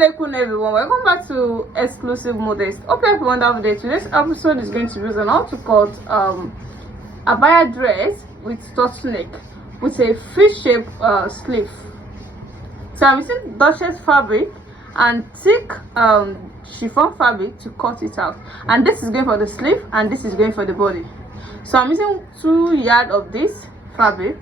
Assalamualaikum everyone, welcome back to Exclusive Modest. Hope everyone have a day. Today's episode is going to be on how to cut abaya dress with turtleneck with a fish-shaped sleeve. So I'm using Duchess fabric and thick chiffon fabric to cut it out, and this is going for the sleeve and this is going for the body. So I'm using 2 yards of this fabric.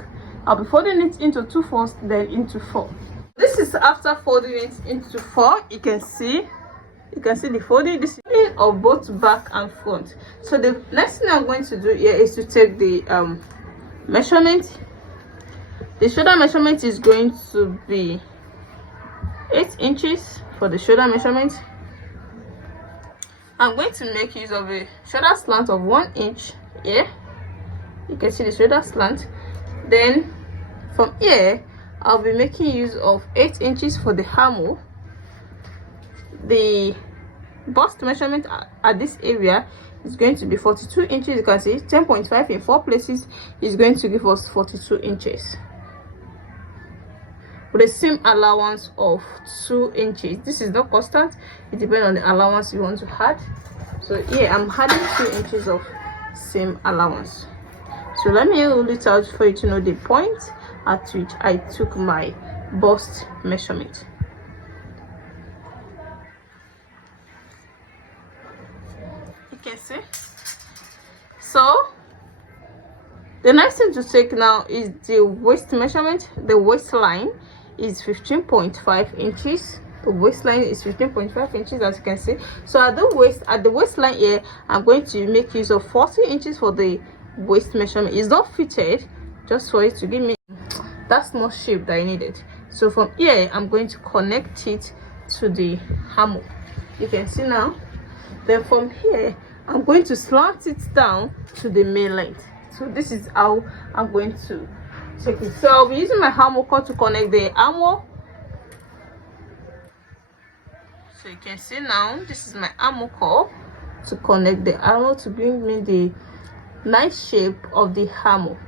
I'll be folding it into 2 folds, then into 4. This is after folding it into 4. You can see the folding. This is of both back and front. So the next thing I'm going to do here is to take the measurement. The shoulder measurement is going to be 8 inches for the shoulder measurement. I'm going to make use of a shoulder slant of 1 inch here. You can see the shoulder slant. Then from here I'll be making use of 8 inches for the armhole. The bust measurement at this area is going to be 42 inches. You can see 10.5 in 4 places is going to give us 42 inches with a seam allowance of 2 inches. This is not constant, it depends on the allowance you want to add. So here I'm adding 2 inches of seam allowance. So let me roll it out for you to know the point at which I took my bust measurement. You can see. So the next thing to take now is the waist measurement. The waistline is 15.5 inches. The waistline is 15.5 inches, as you can see. So at the waistline here, I'm going to make use of 40 inches for the waist measurement. It's not fitted, just for it to give me that small shape that I needed. So from here I'm going to connect it to the armhole. You can see now. Then from here I'm going to slant it down to the main length. So this is how I'm going to take it. So I'll be using my armhole cord to connect the armhole. So you can see now, this is my armhole cord to connect the armhole to bring me the nice shape of the armhole.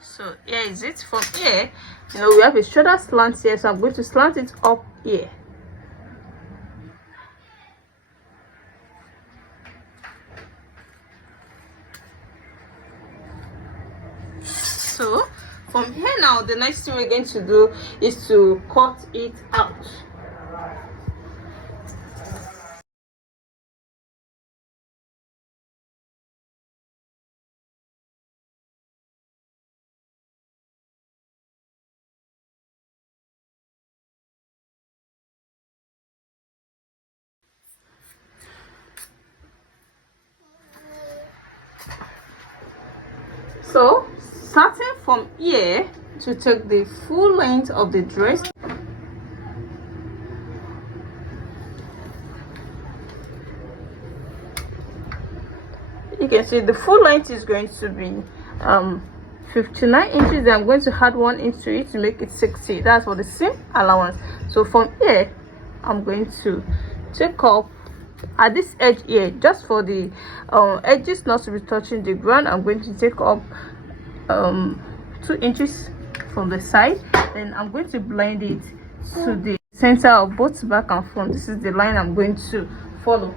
So here is it. From here, we have a shoulder slant here, so I'm going to slant it up here. So from here now, the next thing we're going to do is to cut it out. So starting from here to take the full length of the dress, you can see the full length is going to be 59 inches. I'm going to add 1 inch to it to make it 60. That's for the seam allowance. So from here I'm going to take up at this edge here, just for the edges not to be touching the ground. I'm going to take up 2 inches from the side. Then I'm going to blend it to the center of both back and front. This is the line I'm going to follow.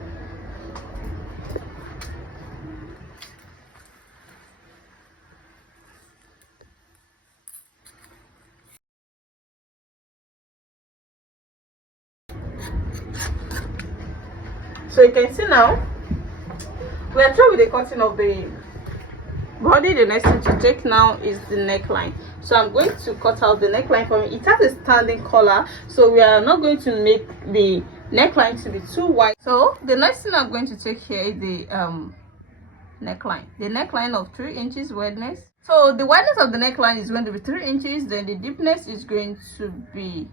So you can see now we are through with the cutting of the body. The next thing to take now is the neckline. So I'm going to cut out the neckline for me. It has a standing collar, so we are not going to make the neckline to be too wide. So the next thing I'm going to take here is the neckline. The neckline of 3 inches wideness. So the wideness of the neckline is going to be 3 inches. Then the deepness is going to be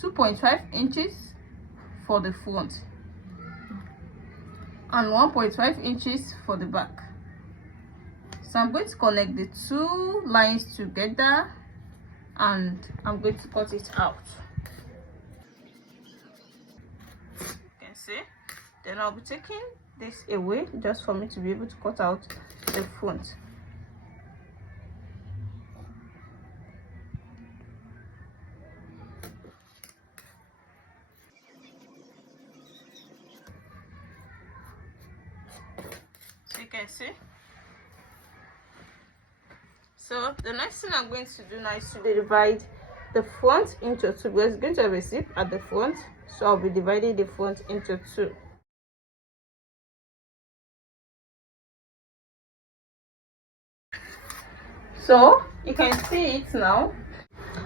2.5 inches for the front and 1.5 inches for the back. So I'm going to connect the 2 lines together and I'm going to cut it out. You can see. Then I'll be taking this away just for me to be able to cut out the front. can see. So the next thing I'm going to do now is to divide the front into two, because it's going to have a zip at the front, so I'll be dividing the front into two. So you can see it now.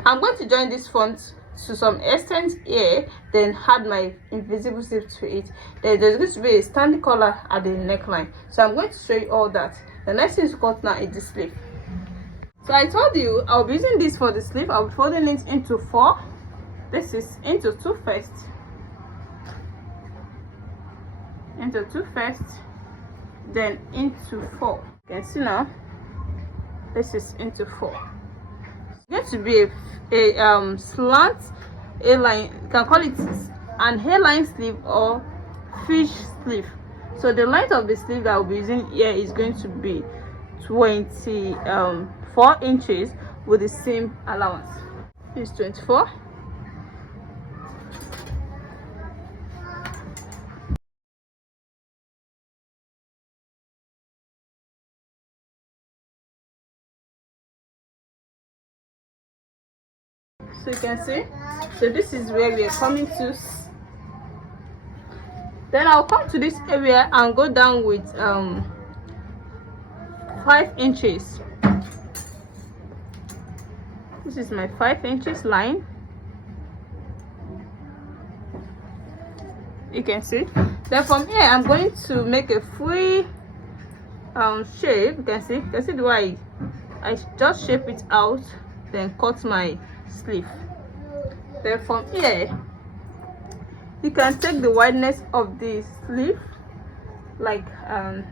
I'm going to join this front to some extent here, then add my invisible zip to it. Then there's going to be a standing collar at the neckline, so I'm going to show you all that. The next thing to cut now is the sleeve. So I told you I'll be using this for the sleeve. I'll be folding it into 4. This is into 2 first, into 2 first, then into 4. You can see now this is into 4. It's going to be a slant A-line. You can call it an hairline sleeve or fish sleeve. So the length of the sleeve that I'll be using here is going to be 24 inches with the same allowance. This is 24. So you can see, so this is where we are coming to. Then I'll come to this area and go down with 5 inches. This is my 5 inches line. You can see. Then from here I'm going to make a free shape. You can see the way I just shape it out, then cut my sleeve. Then from here you can take the wideness of the sleeve, like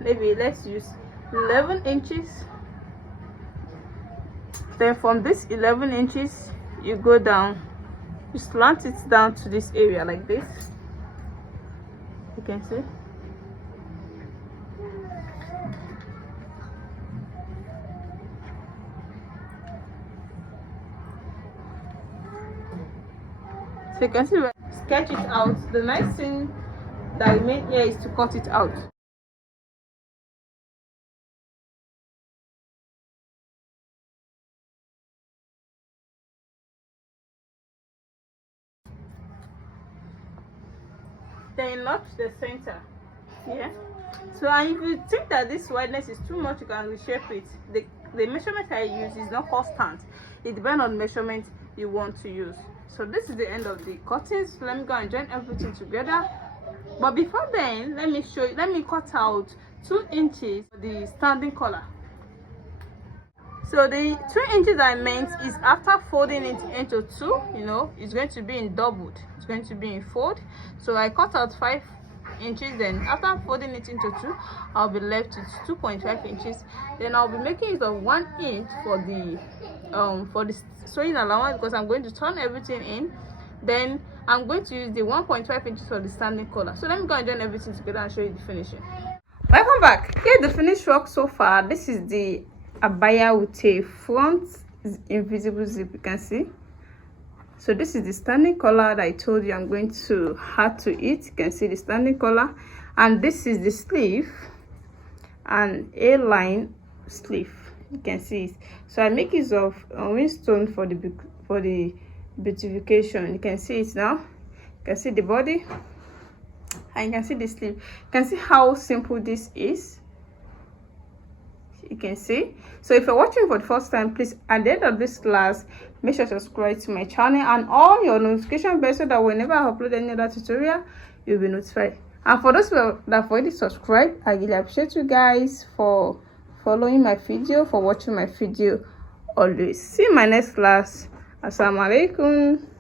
maybe let's use 11 inches. Then from this 11 inches you go down, you slant it down to this area like this. You can see. So you can see, sketch it out. The next thing that remains here is to cut it out. Then notch the center. Yeah. So and if you think that this wideness is too much, you can reshape it. The measurement I use is not constant. It depends on the measurement you want to use. So this is the end of the cuttings. Let me go and join everything together. But before then, let me cut out 2 inches for the standing collar. So the 2 inches I meant is after folding it into 2, you know, it's going to be in doubled. It's going to be in fold. So I cut out 5 inches. Then after folding it into 2, I'll be left with 2.5 inches. Then I'll be making use of 1 inch for the sewing allowance, because I'm going to turn everything in. Then I'm going to use the 1.5 inches for the standing collar. So let me go and join everything together and show you the finishing. Welcome back. Here the finished work so far. This is the abaya with a front invisible zip. You can see. So this is the standing collar that I told you I'm going to add to it. You can see the standing collar, and this is the sleeve, and a line sleeve. You can see it. So I make use of windstone for the beautification. You can see it now. You can see the body, and you can see the sleeve. You can see how simple this is. You can see. So if you're watching for the first time, please, at the end of this class, make sure to subscribe to my channel and on your notification bell, so that whenever I upload any other tutorial, you'll be notified. And for those that have already subscribed, I really appreciate you guys for following my video, for watching my video always. See you in my next class. Assalamu alaikum.